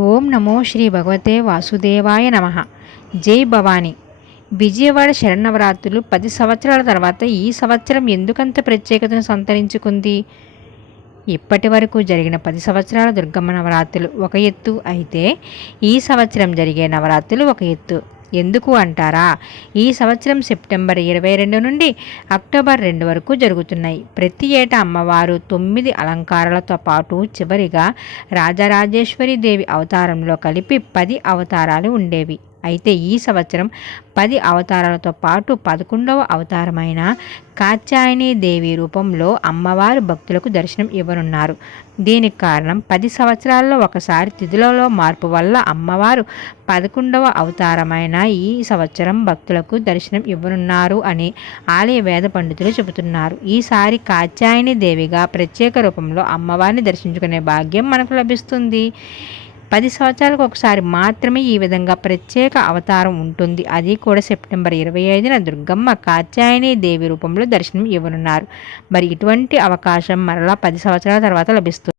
ఓం నమో శ్రీ భగవతే వాసుదేవాయ నమ. జై భవానీ. విజయవాడ శరన్నవరాత్రులు 10 సంవత్సరాల తర్వాత ఈ సంవత్సరం ఎందుకంత ప్రత్యేకతను సంతరించుకుంది? ఇప్పటి వరకు జరిగిన 10 సంవత్సరాల దుర్గమ్మ నవరాత్రులు ఒక ఎత్తు అయితే ఈ సంవత్సరం జరిగే నవరాత్రులు ఒక ఎత్తు. ఎందుకు అంటారా? ఈ సంవత్సరం సెప్టెంబర్ 22 నుండి అక్టోబర్ 2 వరకు జరుగుతున్నాయి. ప్రతి ఏటా అమ్మవారు 9 అలంకారాలతో పాటు చివరిగా రాజరాజేశ్వరి దేవి అవతారంలో కలిపి 10 అవతారాలు ఉండేవి. అయితే ఈ సంవత్సరం 10 అవతారాలతో పాటు 11వ అవతారమైన కాత్యాయని దేవి రూపంలో అమ్మవారు భక్తులకు దర్శనం ఇవ్వనున్నారు. దీనికి కారణం 10 సంవత్సరాల్లో ఒకసారి తిథులలో మార్పు వల్ల అమ్మవారు 11వ అవతారమైన ఈ సంవత్సరం భక్తులకు దర్శనం ఇవ్వనున్నారు అని ఆలయ వేద పండితులు చెబుతున్నారు. ఈసారి కాత్యాయని దేవిగా ప్రత్యేక రూపంలో అమ్మవారిని దర్శించుకునే భాగ్యం మనకు లభిస్తుంది. 10 సంవత్సరాలకు ఒకసారి మాత్రమే ఈ విధంగా ప్రత్యేక అవతారం ఉంటుంది. అది కూడా సెప్టెంబర్ 25న దుర్గమ్మ కాత్యాయని దేవి రూపంలో దర్శనం ఇవ్వనున్నారు. మరి ఇటువంటి అవకాశం మరలా 10 సంవత్సరాల తర్వాత లభిస్తుంది.